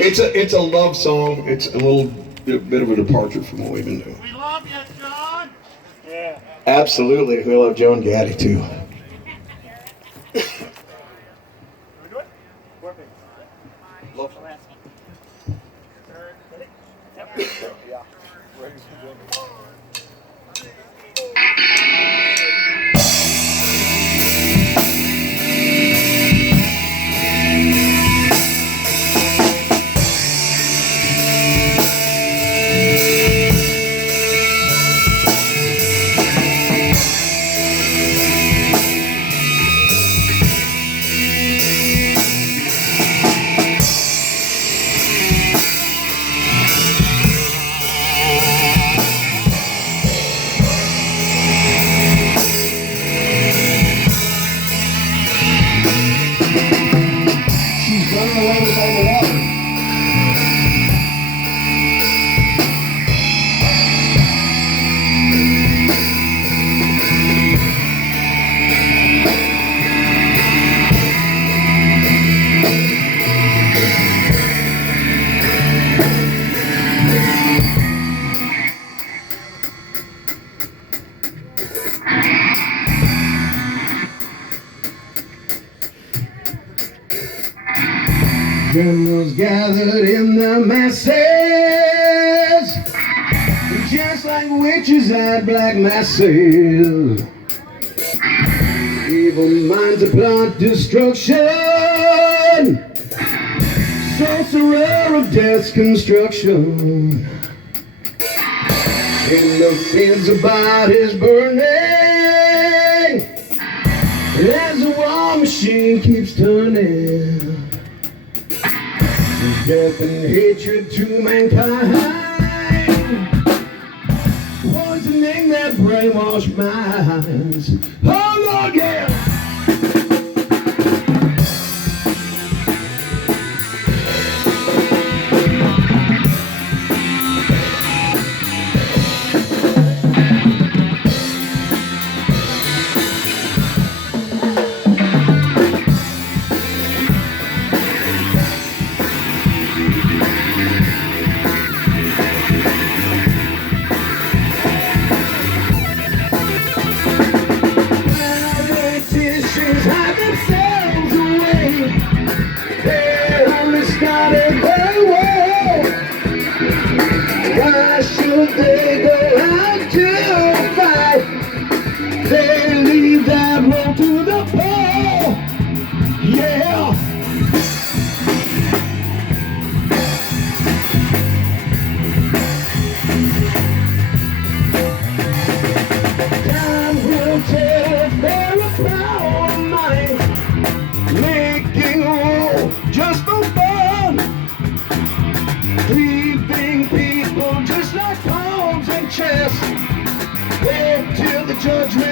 It's a love song. It's a little bit of a departure from what we've been doing. We love you, John. Yeah. Absolutely, we love Joe and Gaddy too. Can we do it? Perfect. Love. Ready? Yep. Yeah. Generals gathered in the masses, just like witches at black masses. Evil minds plot destruction, sorcerer of death's construction. Innocence about his burning, as the war machine keeps turning. Death and hatred to mankind, poisoning their brainwashed minds. Oh Lord, yeah! Hide themselves away. They only started their war. Why should they go out to fight? They leave that road to the pole. Yeah. Time will tell if they're a power. Making war just for fun, leaving people just like pawns and chess. Wait till the judgment.